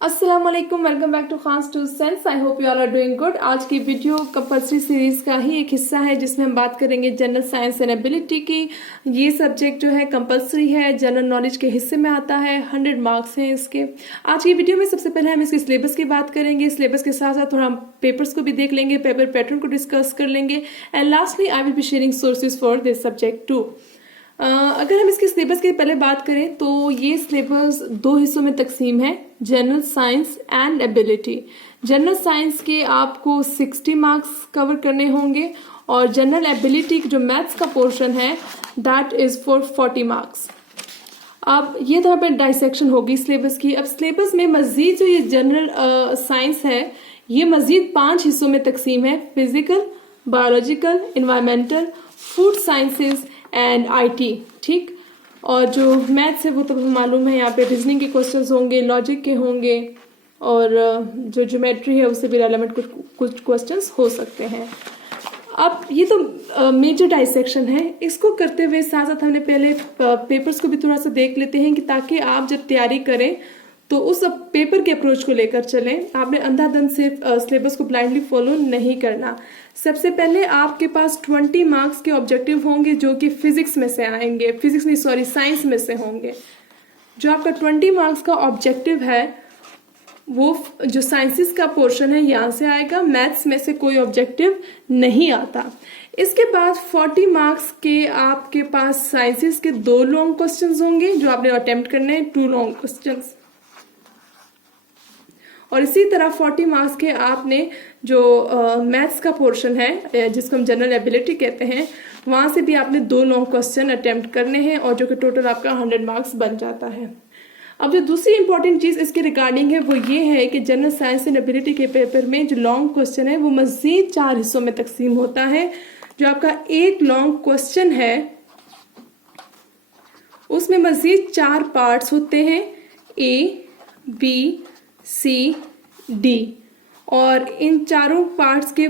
अस्सलाम वालेकुम, welcome back to Khaas to sense. I hope you all are doing good. आज की वीडियो कंपल्सरी सीरीज का ही एक हिस्सा है जिसमें हम बात करेंगे जनरल साइंस एंड एबिलिटी की। ये सब्जेक्ट जो है कंपल्सरी है, जनरल नॉलेज के हिस्से में आता है, 100 मार्क्स हैं इसके। आज की वीडियो में सबसे पहले हम इसके सिलेबस की बात करेंगे। सिलेबस के साथ साथ थोड़ा हम पेपर्स को भी देख लेंगे, पेपर पैटर्न को डिस्कस कर लेंगे and lastly I will be sharing sources for this subject too. अगर हम इसके सिलेबस की पहले बात करें तो ये सिलेबस दो हिस्सों में तकसीम है, general science and ability. General science के आपको 60 मार्क्स कवर करने होंगे और जनरल एबिलिटी जो मैथ्स का पोर्शन है दैट इज फॉर 40 मार्क्स। अब ये तो पे डाइसेक्शन होगी सिलेबस की। अब सिलेबस में मजीद जो ये जनरल साइंस है ये मजीद 5 हिस्सों में तकसीम है, physical, biological, environmental, food sciences and IT. ठीक, और जो मैथ्स है वो तो मालूम है, यहाँ पे रीजनिंग के क्वेश्चंस होंगे, लॉजिक के होंगे और जो ज्योमेट्री है उससे भी रेलेवेंट कुछ क्वेश्चंस हो सकते हैं। अब ये तो मेजर डाइसेक्शन है। इसको करते हुए साथ साथ हमने पहले पेपर्स को भी थोड़ा सा देख लेते हैं कि ताकि आप जब तैयारी करें तो उस पेपर के अप्रोच को लेकर चलें। आपने अंधाधुंध सिर्फ सिलेबस को ब्लाइंडली फॉलो नहीं करना। सबसे पहले आपके पास 20 मार्क्स के ऑब्जेक्टिव होंगे जो कि फिजिक्स में से आएंगे, फिजिक्स नहीं सॉरी साइंस में से होंगे। जो आपका 20 मार्क्स का ऑब्जेक्टिव है वो जो साइंसेस का पोर्शन है यहाँ से आएगा, मैथ्स में से कोई ऑब्जेक्टिव नहीं आता। इसके बाद 40 मार्क्स के आपके पास साइंसेस के 2 लॉन्ग क्वेश्चंस होंगे जो आपने अटेम्प्ट करने हैं, 2 लॉन्ग क्वेश्चंस। और इसी तरह 40 मार्क्स के आपने जो मैथ्स का पोर्शन है जिसको हम जनरल एबिलिटी कहते हैं वहां से भी आपने 2 लॉन्ग क्वेश्चन अटेम्प्ट करने हैं और जो कि टोटल आपका 100 मार्क्स बन जाता है। अब जो दूसरी इंपॉर्टेंट चीज इसके रिगार्डिंग है वो ये है कि जनरल साइंस एंड एबिलिटी के पेपर में जो लॉन्ग क्वेश्चन है वो मजीद 4 हिस्सों में तकसीम होता है। जो आपका एक लॉन्ग क्वेश्चन है उसमें मजीद 4 पार्ट्स होते हैं, ए, बी, सी, डी, और इन चारों पार्ट्स के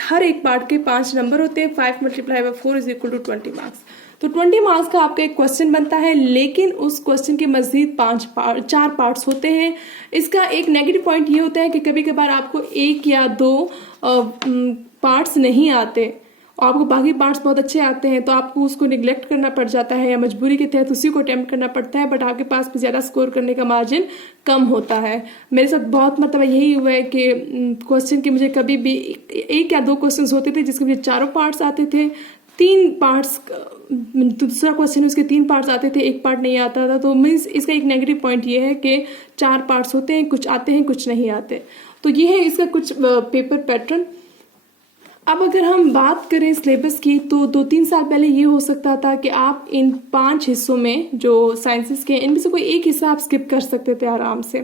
हर एक पार्ट के 5 नंबर होते हैं। 5 × 4 इज इक्वल टू 20 मार्क्स। तो 20 मार्क्स का आपका एक क्वेश्चन बनता है, लेकिन उस क्वेश्चन के मजीद 4 पार्ट्स होते हैं। इसका एक नेगेटिव पॉइंट ये होता है कि कभी कभार आपको 1 या 2 पार्ट्स नहीं आते और आपको बाकी पार्ट्स बहुत अच्छे आते हैं तो आपको उसको निगलेक्ट करना पड़ जाता है या मजबूरी के तहत उसी को अटेम्प्ट करना पड़ता है, बट आपके पास ज़्यादा स्कोर करने का मार्जिन कम होता है। मेरे साथ बहुत मतलब यही हुआ है कि क्वेश्चन के मुझे कभी भी 1 या 2 क्वेश्चन होते थे जिसके मुझे 4 पार्ट्स आते थे, 3 पार्ट्स दूसरा क्वेश्चन उसके 3 पार्ट्स आते थे, 1 पार्ट नहीं आता था। तो मीन्स इसका एक नेगेटिव पॉइंट ये है कि 4 पार्ट्स होते हैं, कुछ आते हैं कुछ नहीं आते। तो ये है इसका कुछ पेपर पैटर्न। अब अगर हम बात करें सिलेबस की तो 2-3 साल पहले ये हो सकता था कि आप इन 5 हिस्सों में जो साइंसेस के इनमें से कोई एक हिस्सा आप स्किप कर सकते थे आराम से,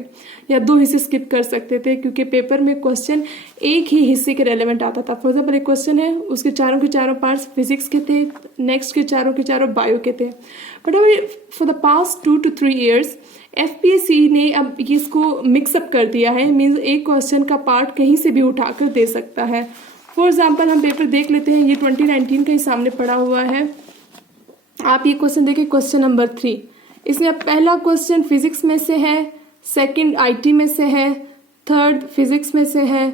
या 2 हिस्से स्किप कर सकते थे क्योंकि पेपर में क्वेश्चन एक ही हिस्से के रेलेवेंट आता था। फॉर एग्जाम्पल एक क्वेश्चन है उसके चारों के चारों पार्ट्स फिजिक्स के थे, नेक्स्ट के चारों बायो के थे। बट अभी for the past 2 to 3 years FPSC ने अब इसको मिक्सअप कर दिया है। मीन्स एक क्वेश्चन का पार्ट कहीं से भी उठाकर दे सकता है। फॉर एग्जाम्पल हम पेपर देख लेते हैं, ये 2019 का ही सामने पड़ा हुआ है। आप ये क्वेश्चन देखिए, क्वेश्चन नंबर 3। इसमें अब पहला क्वेश्चन फिजिक्स में से है, सेकंड IT में से है, थर्ड फिजिक्स में से है,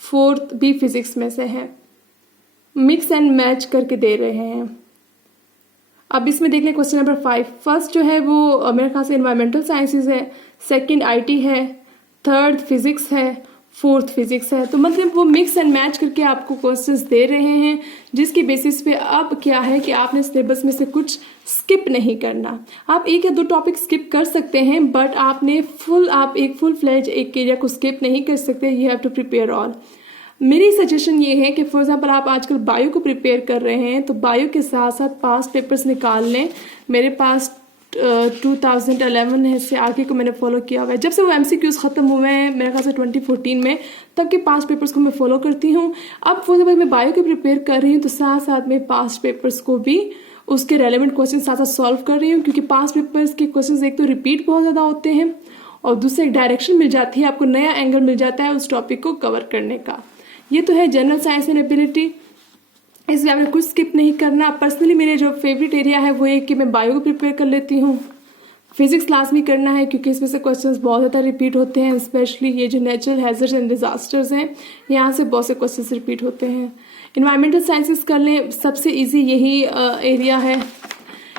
फोर्थ भी फिजिक्स में से है। मिक्स एंड मैच करके दे रहे हैं। अब इसमें देख लें क्वेश्चन नंबर 5। फर्स्ट जो है वो मेरे ख्याल से इन्वायरमेंटल साइंसेज है, सेकंड IT है, थर्ड फिजिक्स है, फोर्थ फिजिक्स है। तो मतलब वो मिक्स एंड मैच करके आपको क्वेश्चंस दे रहे हैं जिसकी बेसिस पे अब क्या है कि आपने सिलेबस में से कुछ स्किप नहीं करना। आप 1 या 2 टॉपिक स्किप कर सकते हैं बट आपने आप एक फुल फ्लेज एक एरिया को स्किप नहीं कर सकते। You have to prepare all. मेरी सजेशन ये है कि फॉर एग्जाम्पल आप आजकल बायो को प्रिपेयर कर रहे हैं तो बायो के साथ साथ पास्ट पेपर्स निकाल लें। मेरे पास 2011 है से आगे को मैंने फॉलो किया हुआ है। जब से वो MCQs ख़त्म हुए हैं मेरे ख्याल से 2014 में, तब के पास्ट पेपर्स को मैं फॉलो करती हूँ। अब फॉर एग्जाम्पल मैं बायो के प्रिपेयर कर रही हूँ तो साथ साथ में पास्ट पेपर्स को भी उसके रेलेवेंट क्वेश्चन साथ साथ सॉल्व कर रही हूँ, क्योंकि पास्ट पेपर्स के क्वेश्चन एक तो रिपीट बहुत ज़्यादा होते हैं और दूसरे एक डायरेक्शन मिल जाती है, आपको नया एंगल मिल जाता है उस टॉपिक को कवर करने का। ये तो है जनरल साइंस एंड एबिलिटी। इसमें आपने कुछ स्किप नहीं करना। पर्सनली मेरे जो फेवरेट एरिया है वो एक कि मैं बायो को प्रिपेयर कर लेती हूँ, फिजिक्स लाजमी करना है क्योंकि इसमें से क्वेश्चंस बहुत ज़्यादा रिपीट होते हैं, स्पेशली ये जो नेचुरल हैजर्ड्स एंड डिजास्टर्स हैं यहाँ से बहुत से क्वेश्चंस रिपीट होते हैं। इन्वायरमेंटल साइंसेस कर लें, सबसे इजी यही एरिया है।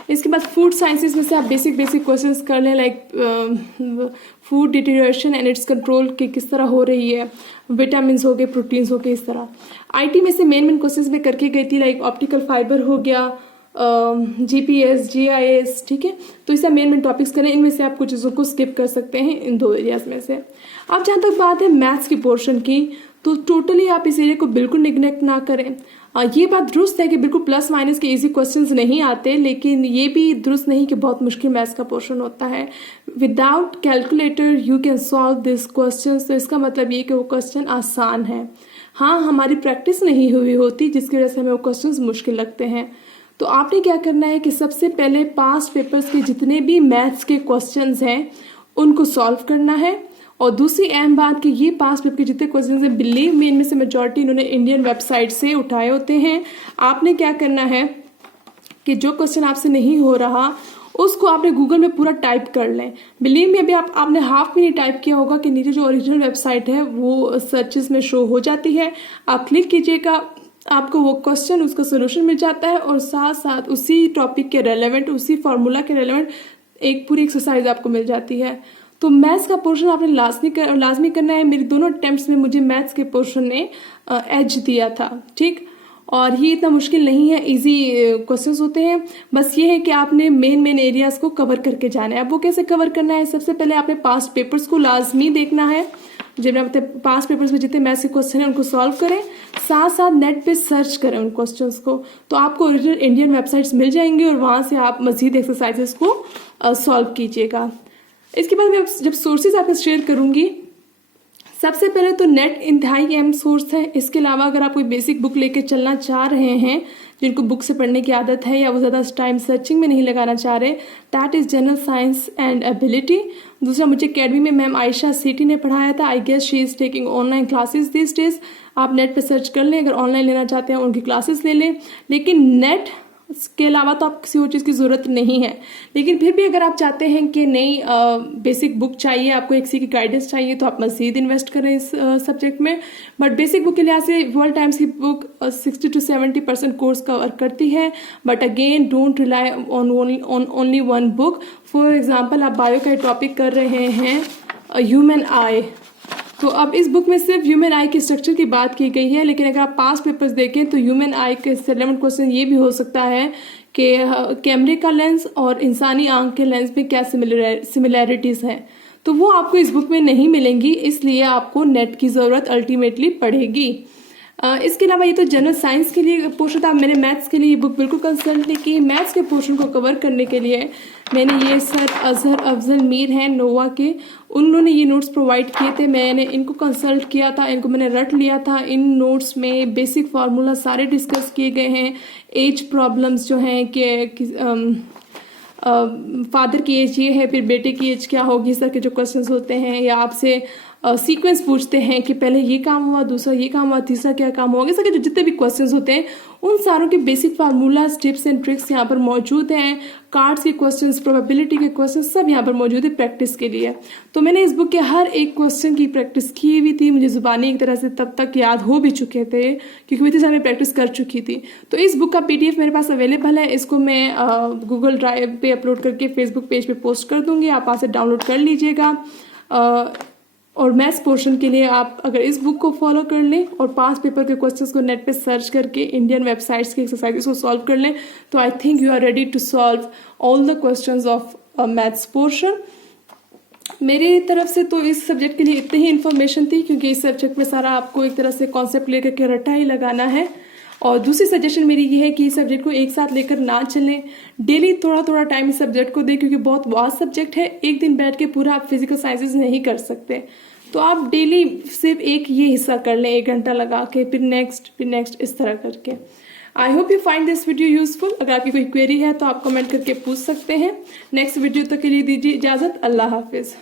इसके बाद फूड साइंसेस में से आप बेसिक क्वेश्चंस कर लें, like food deterioration and it's control की किस तरह हो रही है, विटामिन हो गए, प्रोटीन्स हो गए, इस तरह। आईटी में से मेन क्वेश्चंस में करके गई थी, लाइक ऑप्टिकल फाइबर हो गया, जीपीएस, जीआईएस, ठीक है। तो इसे मेन टॉपिक्स करें, इनमें से आप कुछ चीज़ों को स्किप कर सकते हैं इन 2 एरियाज में से। अब जहाँ तक बात है मैथ्स की पोर्शन की, तो टोटली आप इस एरिया को बिल्कुल निग्लेक्ट ना करें। ये बात दुरुस्त है कि बिल्कुल प्लस माइनस के इजी क्वेश्चंस नहीं आते, लेकिन ये भी दुरुस्त नहीं कि बहुत मुश्किल मैथ्स का पोर्शन होता है। Without calculator you can solve this question. तो इसका मतलब ये कि वो क्वेश्चन आसान है। हाँ, हमारी प्रैक्टिस नहीं हुई होती जिसकी वजह से हमें वो क्वेश्चन मुश्किल लगते हैं। तो आपने क्या करना है कि सबसे पहले पास्ट पेपर्स के जितने भी मैथ्स के क्वेश्चंस हैं उनको सॉल्व करना है। और दूसरी अहम बात कि ये पास्ट पेपर के जितने क्वेश्चंस हैं, बिलीव मी, इनमें से मेजॉरिटी इन्होंने इंडियन वेबसाइट से उठाए होते हैं। आपने क्या करना है कि जो क्वेश्चन आपसे नहीं हो रहा उसको आपने गूगल में पूरा टाइप कर लें। बिलीव मी, अभी आपने हाफ मिनट टाइप किया होगा कि नीचे जो ओरिजिनल वेबसाइट है वो सर्चेस में शो हो जाती है। आप क्लिक कीजिएगा, आपको वो क्वेश्चन, उसका सोल्यूशन मिल जाता है और साथ साथ उसी टॉपिक के रेलेवेंट, उसी फार्मूला के रेलेवेंट एक पूरी एक्सरसाइज आपको मिल जाती है। तो मैथ्स का पोर्शन आपने लाजमी करना है। मेरे दोनों अटेम्प्ट्स में मुझे मैथ्स के पोर्शन ने एज दिया था, ठीक। और ये इतना मुश्किल नहीं है, इजी क्वेश्चंस होते हैं। बस ये है कि आपने मेन एरियाज को कवर करके जाना है। अब वो कैसे कवर करना है, सबसे पहले आपने पास्ट पेपर्स को लाजमी देखना है। जब मैं पास्ट पेपर्स में जितने मैथ्स के क्वेश्चन हैं उनको सॉल्व करें, साथ साथ नेट पे सर्च करें उन क्वेश्चंस को, तो आपको ओरिजिनल इंडियन वेबसाइट्स मिल जाएंगी और वहाँ से आप मजीद एक्सरसाइजेस को सॉल्व कीजिएगा। इसके बाद मैं जब सोर्सेज आपसे शेयर करूंगी, सबसे पहले तो नेट इंतहाई अहम सोर्स है। इसके अलावा अगर आप कोई बेसिक बुक लेके चलना चाह रहे हैं, जिनको बुक से पढ़ने की आदत है या वो ज़्यादा टाइम सर्चिंग में नहीं लगाना चाह रहे, that is general science and ability. दूसरा, मुझे अकेडमी में मैम आयशा सीटी ने पढ़ाया था। I guess she is taking online classes this days. आप नेट पे सर्च कर लें, अगर ऑनलाइन लेना चाहते हैं उनकी क्लासेस ले लें। लेकिन नेट के अलावा तो आप किसी और चीज़ की ज़रूरत नहीं है। लेकिन फिर भी अगर आप चाहते हैं कि नहीं बेसिक बुक चाहिए, आपको एक सी की गाइडेंस चाहिए, तो आप मज़ीद इन्वेस्ट करें इस सब्जेक्ट में। बट बेसिक बुक के लिहाज से वर्ल्ड टाइम्स की बुक 60 to 70% कोर्स कवर करती है। But again don't rely on only one book. For example, आप बायो का टॉपिक कर रहे हैं ह्यूमन आई, तो अब इस बुक में सिर्फ ह्यूमन आई के स्ट्रक्चर की बात की गई है। लेकिन अगर आप पास्ट पेपर्स देखें तो ह्यूमन आई के रिलेवेंट क्वेश्चन ये भी हो सकता है कि कैमरे का लेंस और इंसानी आंख के लेंस में क्या सिमिलैरिटीज़ हैं, तो वो आपको इस बुक में नहीं मिलेंगी। इसलिए आपको नेट की ज़रूरत अल्टीमेटली पड़ेगी। इसके अलावा ये तो जनरल साइंस के लिए पोर्शन था। मैंने मैथ्स के लिए ये बुक बिल्कुल कंसल्ट नहीं की। मैथ्स के पोर्शन को कवर करने के लिए मैंने ये सर अजहर अफजल मीर हैं नोवा के, उन्होंने ये नोट्स प्रोवाइड किए थे। मैंने इनको कंसल्ट किया था, इनको मैंने रट लिया था। इन नोट्स में बेसिक फार्मूला सारे डिस्कस किए गए हैं। एज प्रॉब्लम्स जो हैं कि फादर की एज ये है, फिर बेटे की एज क्या होगी, इस तरह के जो क्वेश्चंस होते हैं, या आपसे सीक्वेंस पूछते हैं कि पहले ये काम हुआ, दूसरा ये काम हुआ, तीसरा क्या काम होगा, इस तरह के जो जितने भी क्वेश्चंस होते हैं उन सारों के basic formulas, tips and tricks यहाँ पर मौजूद हैं। कार्ड्स के क्वेश्चंस, प्रोबेबिलिटी के क्वेश्चंस सब यहाँ पर मौजूद है प्रैक्टिस के लिए। तो मैंने इस बुक के हर एक क्वेश्चन की प्रैक्टिस की हुई थी। मुझे जुबानी एक तरह से तब तक याद हो भी चुके थे क्योंकि मैं इतनी सारी प्रैक्टिस कर चुकी थी। तो इस बुक का PDF मेरे पास अवेलेबल है। इसको मैं गूगल ड्राइव पे अपलोड करके फेसबुक पेज पे पोस्ट कर दूंगी, आप वहाँ से डाउनलोड कर लीजिएगा। और मैथ्स पोर्शन के लिए आप अगर इस बुक को फॉलो कर लें और पास्ट पेपर के क्वेश्चंस को नेट पे सर्च करके इंडियन वेबसाइट्स की एक्सरसाइजेस को सॉल्व कर लें, तो I think you are ready to solve all the questions of maths portion. मेरी तरफ से तो इस सब्जेक्ट के लिए इतनी ही इन्फॉर्मेशन थी क्योंकि इस सब्जेक्ट में सारा आपको एक तरह से कॉन्सेप्ट लेकर के रट्टा ही लगाना है। और दूसरी सजेशन मेरी ये है कि इस सब्जेक्ट को एक साथ लेकर ना चलें, डेली थोड़ा थोड़ा टाइम इस सब्जेक्ट को दें क्योंकि बहुत वास्ट सब्जेक्ट है। एक दिन बैठ के पूरा आप फिजिकल साइंसेज नहीं कर सकते, तो आप डेली सिर्फ एक ये हिस्सा कर लें 1 घंटा लगा के, फिर नेक्स्ट इस तरह करके। आई hope you find this video useful. अगर आपकी कोई क्वेरी है तो आप कमेंट करके पूछ सकते हैं। नेक्स्ट वीडियो तक के लिए दीजिए इजाज़त। अल्लाह हाफिज़।